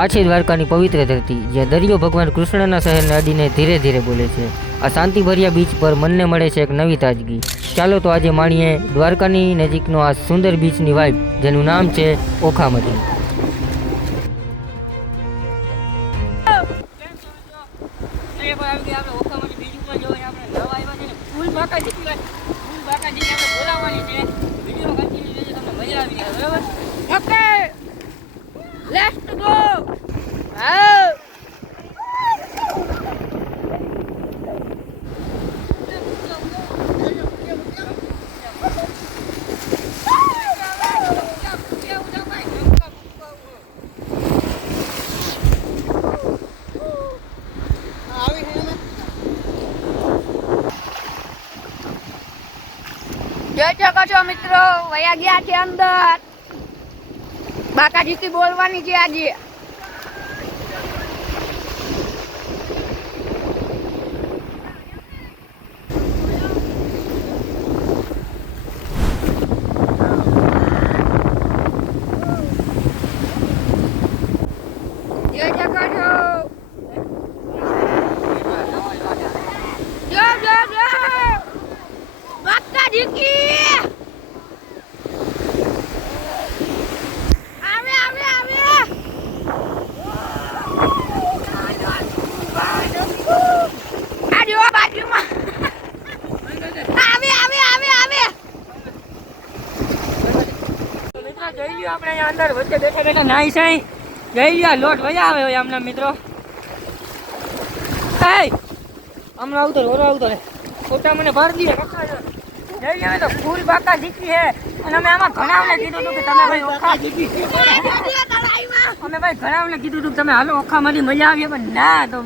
આ છે દ્વારકાની પવિત્ર ધરતી, જ્યાં દરિયો ભગવાન કૃષ્ણના શહેરને અડીને ધીરે ધીરે બોલે છે. આ શાંતિભર્યા બીચ પર મનને મળે છે એક નવી તાજગી. ચાલો તો આજે માણીએ દ્વારકાની નજીકનો આ સુંદર બીચની વાઇબ, જેનું નામ છે ઓખામઢી. Let's go! જય છો મિત્રો, વયા ગયા છે અંદર. બાકાજીથી બોલવાની છે આજે. આપણે અંદર વચ્ચે બેઠા બેઠા નાઈ સાઈ જઈ લ્યા લોટ વયા આવે હોય આમના મિત્રો. હમણાં આવતો રે ખોટા મને ભર દઈએ. જઈ લ્યા તો ફૂલ બાકા જીકી હે. અને અમે આમાં ઘણાને કીધું હતું કે તમે ભાઈ ઓખા જીકી અમે ભાઈ ઘણાને કીધું હતું કે તમે હાલો ઓખામાંથી મજા આવી, પણ ના તો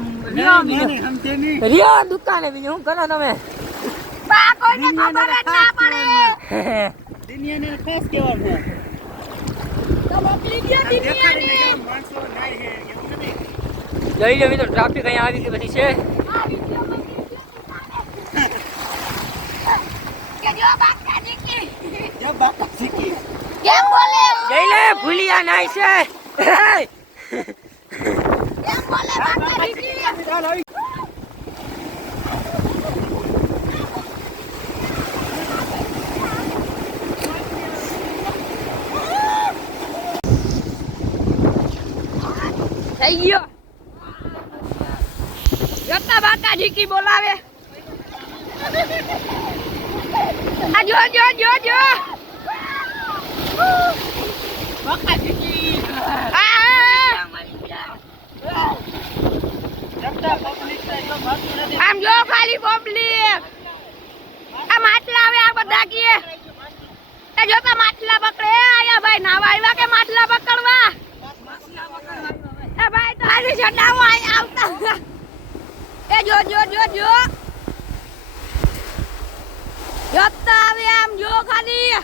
રિયો દુકાને બીજું શું કરો તમે? દુનિયાને ખાસ કહેવાનું જઈ લે મિત્રો, ટ્રાફિક અહીંયા આવી ગઈ બધી છે. જઈ લે ભૂલિયા નાય છે. થઈ ગયો જતા બાકાજી કી બોલાવે. આ જો જો જો જો બાકાજી કી આમ જો ખાલી પબ્લિક. આ માટલા આવે આ બધા કીએ એ જોતા માટલા પકડે. આયા ભાઈ નાવા આવ્યા કે માટલા પકડવા? ભાઈ તો આજે છડાવો આવતા. એ જો જો જો જો જોતા આવે આમ જો ખાલી.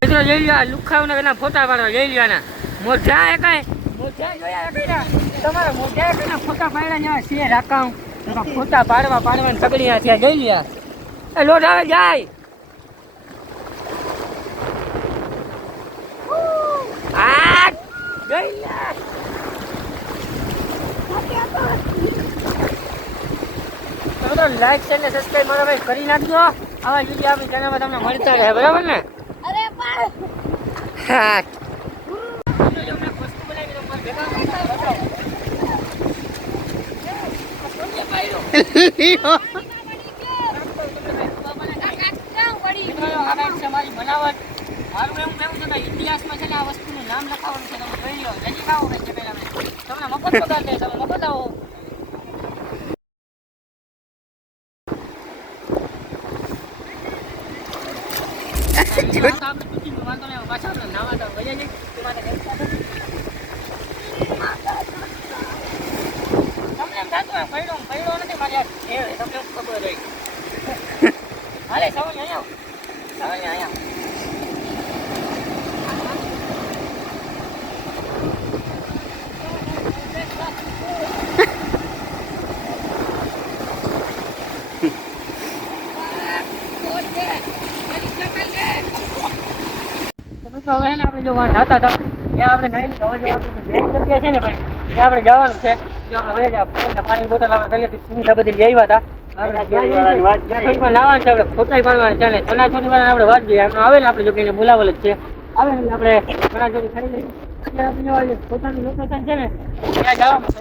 મિત્રો જઈ લ્યા લુખાવના એના ફોટા પાડવા જઈ લ્યા ના મોઢા એ કઈ મોઢા જોયા કઈના તમારા મોઢા કઈના ફોટા પાડ્યા ને છે રાકાઉ તો ફોટા પાડવા સગડીયા થયા. જઈ લ્યા એ લોટ આવે જાય. લાઈક શેર ને સબસ્ક્રાઇબ મારા ભાઈ કરી નાખજો. આવા વિડીયો આપણી ચેનલમાં તમને મળતા રહે, બરાબર ને? અરે પણ હા ઇતિહાસમાં છે ને આ વસ્તુનું નામ લખાવવાનું છે. તમે જોઈ લો જલ્દી ખાવો છે પેલા તમને મફત પગાર દે, તમે મફત આવો. હવે આપણે જો નાતા હતા ત્યાં આપણે નાઈ લીધું. હવે જો આપણે જે જગ્યા છે ને ભાઈ ત્યાં આપણે જવાનું છે. જો આપણે હવે પાણીની બોટલ આપણે પહેલેથી સુવિધા બધી લઈ આવ્યા હતા. આપણે ત્યાં થોડીક નાવાનું છે, આપણે ફોટાઈ પાડવાના છે ને ચણાચોરી વાળાને આપણે વાત જોઈએ. આવે ને આપણે જો કે એને બોલાવેલ જ છે. આવે ને આપણે ચણાચોરી ખાઈ લઈએ. ત્યાં આપણે પોતાનું લોકેશન છે ને ત્યાં જવાનું છે.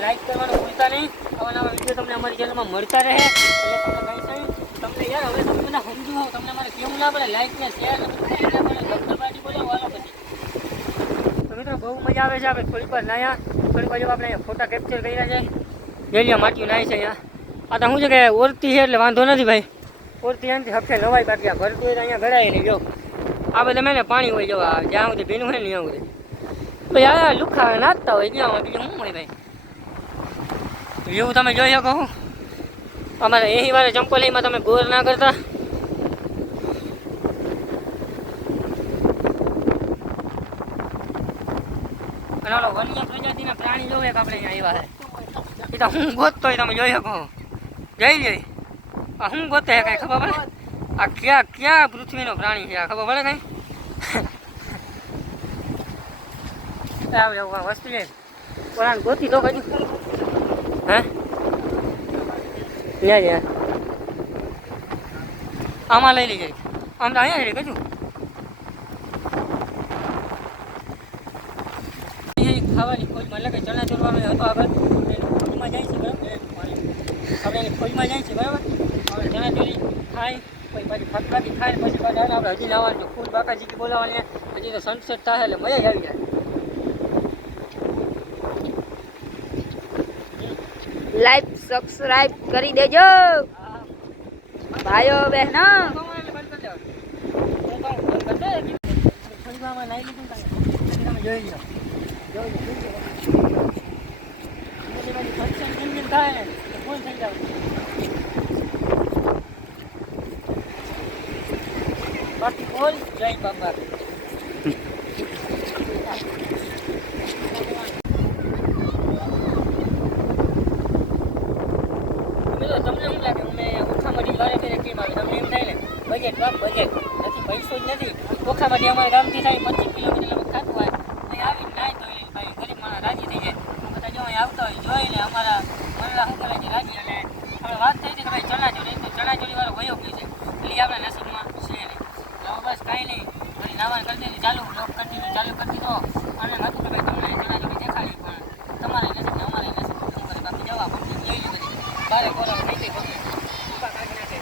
લાઈક કરવાનું ભૂલતા નહીં. આવા નવા વિડીયો તમને અમારી ચેનલમાં મળતા રહે એટલે તમને કહીશ તમને યાર હવે તમે બધા સમજુ હોવ તમને મારે કેવું ના પડે લાઈક ને શેર પાર્ટી બોલાવો હાલો પછી. તો મિત્રો બહુ મજા આવે છે. આપણે થોડીક વાર નાયા થોડીક વાર આપણે ફોટા કેપ્ચર કર્યા છે. જેલિયા માટીઓ નાય છે અહીંયા. આ તો શું છે કે ઓરતી છે એટલે વાંધો નથી ભાઈ. ઓરતી એનાથી હફે નવાય બાકી આ ભરતું હોય તો અહીંયા ઘડાય નહીં. જો આ બધા મેં પાણી હોય જો જ્યાં સુધી ભીનું હોય ને ત્યાં સુધી ભાઈ આ લુખા નાચતા હોય ત્યાં બીજું શું હોય ભાઈ. વ્યૂ તમે જોઈ શકો અમારે એહી વારે ચંપલીમાં તમે ગોર ના કરતા. અને ઓલો વન્ય પ્રજાતિના પ્રાણી જોવે કે આપણે અહીંયા આવ્યા છે એ તો હું ગોતતો હોય તમે જોઈ શકો. જઈ આ હું ગોતે કઈ ખબર પડે આ ક્યાં ક્યાં પૃથ્વીનો પ્રાણી છે આ ખબર પડે કઈ વસ્તુ છે પોતાને ગોતી તો કજુ હે ન્યા આમાં લઈ લઈ જાય આમ તો અહીંયા રે કજુ ખાવાની ખોજમાં એટલે કે ચણા ચોરવાનો હતો આગળ ખોજમાં જાય છે બરાબર આપણે એની ખોજમાં જાય છે બરાબર આપણે ચણા ચોરી ખાઈ પછી ફટકાથી ખાઈ પછી પાછા આપણે હજી લાવવાનું ફૂલ બાકાજી બોલાવવાની હજી તો સનસેટ થાય એટલે મજા જ આવી જાય. લાઈક સબસ્ક્રાઇબ કરી દેજો ભાઈઓ બહેનો. બાકી બોલ જય બાબા. તમને શું લાગે અમે ઓખામાંથી વારે ફેરે કેમ આવે તમને એમ થાય ને બજેટ બજેટ નથી પૈસો જ નથી. ઓખામાંથી અમારા ગામથી થાય 25 કિલોમીટર ખાતું હોય અહીં આવીને નાય તો ભાઈ ગરીબ માણસ રાજી થઈ જાય. બધા જો અહીં આવતા હોય જોઈને અમારા મનલા શું કરે છે રાજી. અને હવે વાત થઈ હતી કે ભાઈ ચણાચોરી તો ચણાચોરી વાળો વયો ગયો છે એટલે આપણા નસીબમાં છે નહીં. હવે બસ કાંઈ નહીં ઘણી નાવા કરી દીધી ચાલુ બ્લોક કન્ટિન્યુ ચાલુ કરી દીધો અને હતું કે ભાઈ તમને ચણાચોરી દેખાડી પણ તમારા નસીબને અમારા નસીબ કરે બાકી જવા પબ્લિક જોઈ લીધી બારે કોરા થઈ ગઈ પબ્લિક કાઢી નાખે.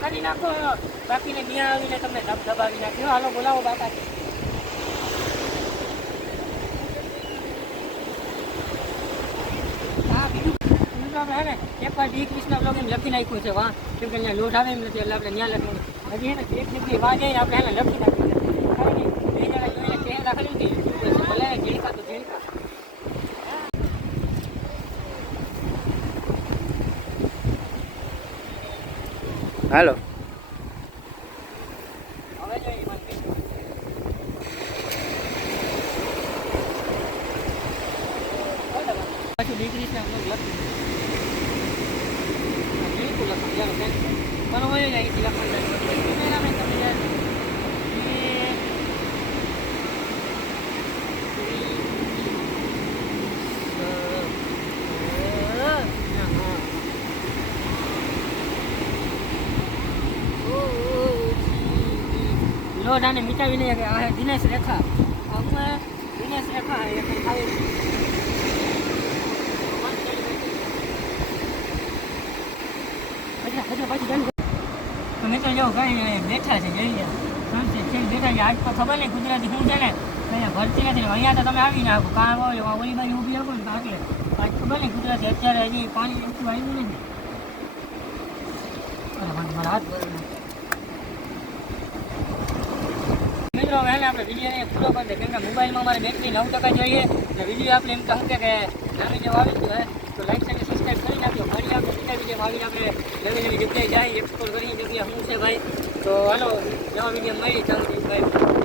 કરી નાખો બાકીને ત્યાં આવીને તમને દબાવી નાખ્યો. હાલો બોલાવો બાપા. હે ને એકવાર D-Krishna બ્લોગ એમ લખી નાખ્યું છે વાં કેમ કે અહીંયા લોટ આવે એમ નથી એટલે આપણે ત્યાં લખવાનું હજી હે ને એક જગ્યાએ વાં જઈને આપણે એને લખી નાખ્યું છે. ખરી બે જણા જોઈને ચહેરા ખરી હતી ભલે ઝીણકા તો ઝીણકા. હાલો હવે જોઈએ પાછું D-Krishna બ્લોગ લખ્યું બિલકુલ લખવાનું ચાલો પણ હોય જ અહીંથી લખવાનું લોટ આને મિટાવી લઈએ કે આ દિનેશ રેખા આપણે દિનેશ રેખા એ કંઈ ખાવી મિત્રો જો કઈ બેઠા છે જઈએ સનસેટ છે બેઠા છે આજ તો ખબર નહીં ગુજરાતી શું છે ને અહીંયા ભરતી નથી અહીંયા તો તમે આવીને આખું કામ હોય ઓલી બાજુ ઊભી આપો ને તો એટલે આજ ખબર નહીં ગુજરાતી અત્યારે હજી પાણી એટલું આવ્યું નથી મારા હાથ ભરેલો મિત્રો હવે આપણે વિડીયોને પૂરો કરી દે કેમ કે મોબાઈલમાં મારે બેટરી 9% જોઈએ અને વિડીયો આપણે એમ કહું કે નાની જેવું આવી ગયું તો લાઈક અને સબસ્ક્રાઈબ કરી નાખજો ફરી આપણે બીજા વિડીયોમાં આવીને આપણે નવી નવી જગ્યાએ જાય એક્સપ્લોર કરી જગ્યા શું છે ભાઈ તો હાલો નવા વિડીયો મળી ચાલુ ભાઈ